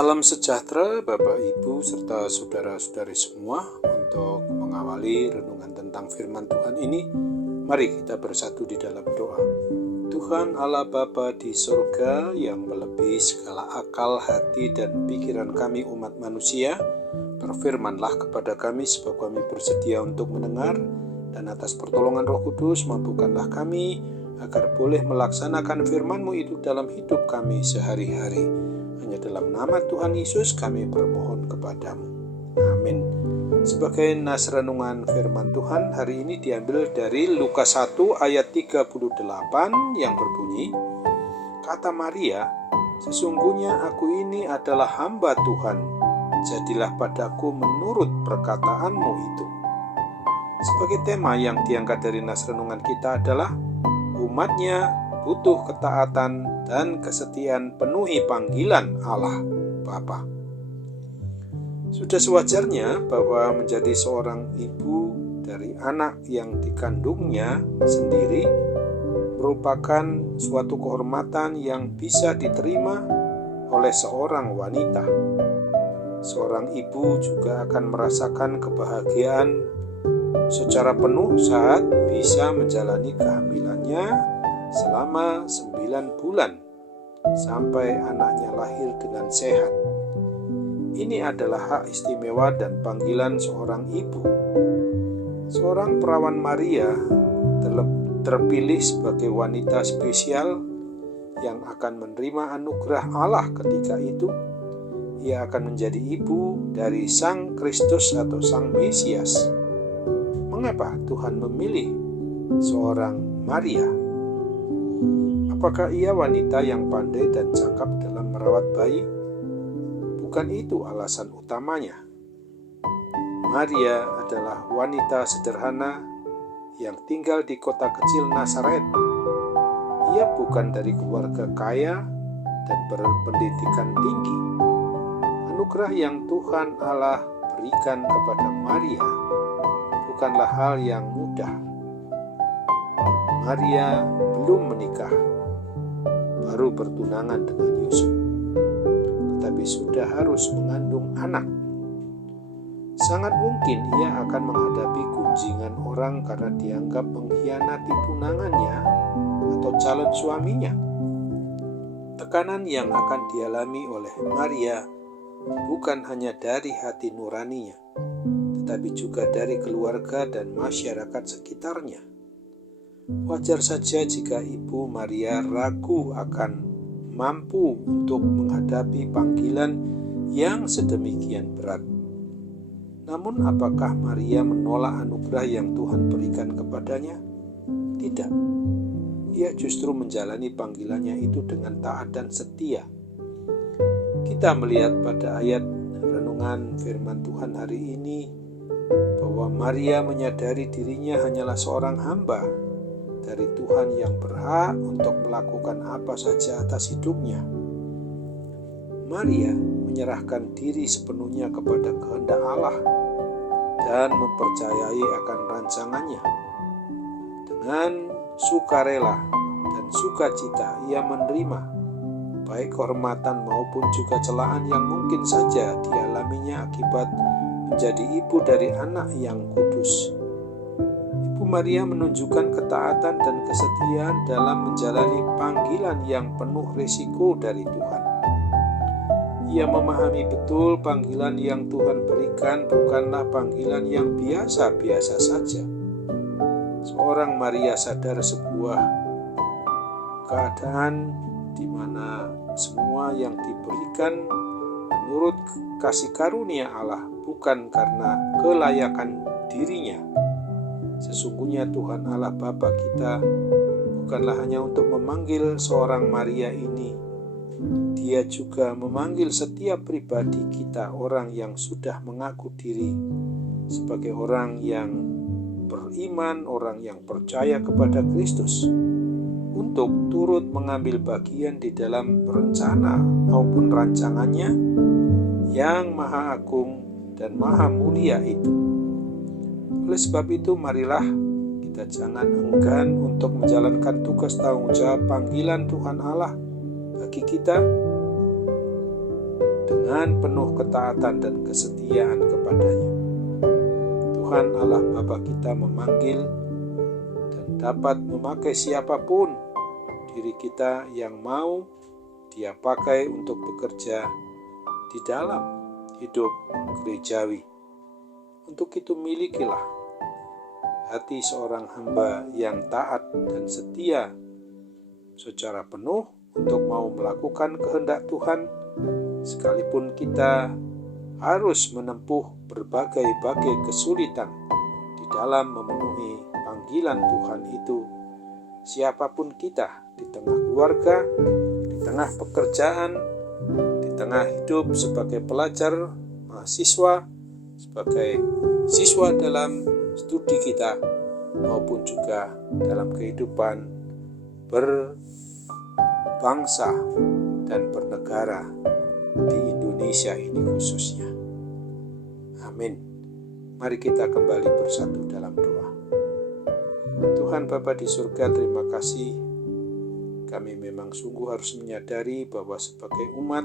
Salam sejahtera Bapak Ibu serta saudara-saudari semua. Untuk mengawali renungan tentang firman Tuhan ini, mari kita bersatu di dalam doa. Tuhan Allah Bapa di surga yang melebihi segala akal, hati, dan pikiran kami umat manusia, berfirmanlah kepada kami sebab kami bersedia untuk mendengar, dan atas pertolongan Roh Kudus mampukanlah kami agar boleh melaksanakan firman-Mu itu dalam hidup kami sehari-hari. Hanya dalam nama Tuhan Yesus kami bermohon kepadamu. Amin. Sebagai nas renungan firman Tuhan hari ini diambil dari Lukas 1 ayat 38 yang berbunyi, kata Maria, sesungguhnya aku ini adalah hamba Tuhan, jadilah padaku menurut perkataanmu itu. Sebagai tema yang diangkat dari nas renungan kita adalah umatnya butuh ketaatan dan kesetiaan penuhi panggilan Allah Bapa. Sudah sewajarnya bahwa menjadi seorang ibu dari anak yang dikandungnya sendiri merupakan suatu kehormatan yang bisa diterima oleh seorang wanita. Seorang ibu juga akan merasakan kebahagiaan secara penuh saat bisa menjalani kehamilannya selama 9 bulan sampai anaknya lahir dengan sehat. Ini adalah hak istimewa dan panggilan seorang ibu. Seorang perawan Maria terpilih sebagai wanita spesial yang akan menerima anugerah Allah ketika itu. Ia akan menjadi ibu dari Sang Kristus atau Sang Mesias. Mengapa Tuhan memilih seorang Maria? Apakah ia wanita yang pandai dan cakap dalam merawat bayi? Bukan itu alasan utamanya. Maria adalah wanita sederhana yang tinggal di kota kecil Nazaret. Ia bukan dari keluarga kaya dan berpendidikan tinggi. Anugerah yang Tuhan Allah berikan kepada Maria bukanlah hal yang mudah. Maria belum menikah, baru bertunangan dengan Yusuf, tetapi sudah harus mengandung anak. Sangat mungkin ia akan menghadapi gunjingan orang karena dianggap mengkhianati tunangannya atau calon suaminya. Tekanan yang akan dialami oleh Maria bukan hanya dari hati nuraninya, tetapi juga dari keluarga dan masyarakat sekitarnya. Wajar saja jika Ibu Maria ragu akan mampu untuk menghadapi panggilan yang sedemikian berat. Namun apakah Maria menolak anugerah yang Tuhan berikan kepadanya? Tidak. Ia justru menjalani panggilannya itu dengan taat dan setia. Kita melihat pada ayat renungan firman Tuhan hari ini bahwa Maria menyadari dirinya hanyalah seorang hamba dari Tuhan yang berhak untuk melakukan apa saja atas hidupnya. Maria menyerahkan diri sepenuhnya kepada kehendak Allah dan mempercayai akan rancangannya. Dengan sukarela dan sukacita ia menerima baik kehormatan maupun juga celaan yang mungkin saja dialaminya akibat menjadi ibu dari anak yang kudus. Maria menunjukkan ketaatan dan kesetiaan dalam menjalani panggilan yang penuh risiko dari Tuhan. Ia memahami betul panggilan yang Tuhan berikan bukanlah panggilan yang biasa-biasa saja. Seorang Maria sadar sebuah keadaan di mana semua yang diberikan menurut kasih karunia Allah bukan karena kelayakan dirinya. Sesungguhnya Tuhan Allah Bapa kita bukanlah hanya untuk memanggil seorang Maria ini. Dia juga memanggil setiap pribadi kita, orang yang sudah mengaku diri sebagai orang yang beriman, orang yang percaya kepada Kristus, untuk turut mengambil bagian di dalam rencana maupun rancangannya yang maha agung dan maha mulia itu. Oleh sebab itu, marilah kita jangan enggan untuk menjalankan tugas tanggung jawab panggilan Tuhan Allah bagi kita dengan penuh ketaatan dan kesetiaan kepadanya. Tuhan Allah Bapa kita memanggil dan dapat memakai siapapun diri kita yang mau Dia pakai untuk bekerja di dalam hidup gerejawi. Untuk itu milikilah hati seorang hamba yang taat dan setia secara penuh untuk mau melakukan kehendak Tuhan, sekalipun kita harus menempuh berbagai-bagai kesulitan di dalam memenuhi panggilan Tuhan itu. Siapapun kita, di tengah keluarga, di tengah pekerjaan, di tengah hidup sebagai pelajar, mahasiswa, sebagai siswa dalam studi kita, maupun juga dalam kehidupan berbangsa dan bernegara di Indonesia ini khususnya. Amin. Mari kita kembali bersatu dalam doa. Tuhan Bapa di surga, terima kasih. Kami memang sungguh harus menyadari bahwa sebagai umat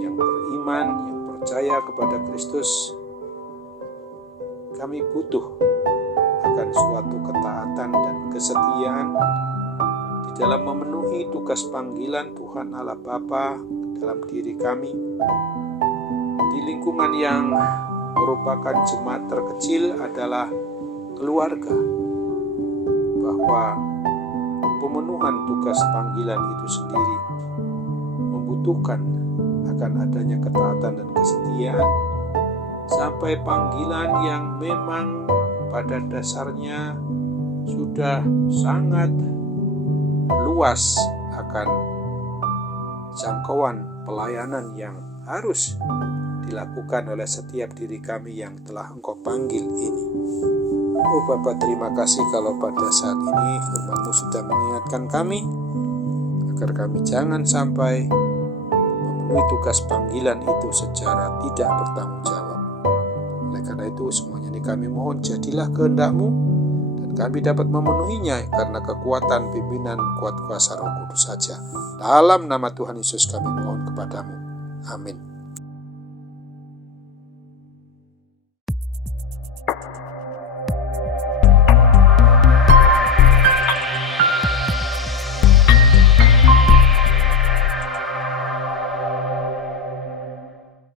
yang beriman, yang percaya kepada Kristus, kami butuh akan suatu ketaatan dan kesetiaan di dalam memenuhi tugas panggilan Tuhan Allah Bapa dalam diri kami, di lingkungan yang merupakan jemaat terkecil adalah keluarga, bahwa pemenuhan tugas panggilan itu sendiri membutuhkan akan adanya ketaatan dan kesetiaan sampai panggilan yang memang pada dasarnya sudah sangat luas akan jangkauan pelayanan yang harus dilakukan oleh setiap diri kami yang telah Engkau panggil ini. Oh Bapa, terima kasih kalau pada saat ini firman-Mu sudah mengingatkan kami agar kami jangan sampai memenuhi tugas panggilan itu secara tidak bertanggung jawab. Oleh karena itu semuanya ini kami mohon jadilah kehendak-Mu dan kami dapat memenuhinya karena kekuatan pimpinan kuat kuasa Roh Kudus saja. Dalam nama Tuhan Yesus kami mohon kepadamu. Amin.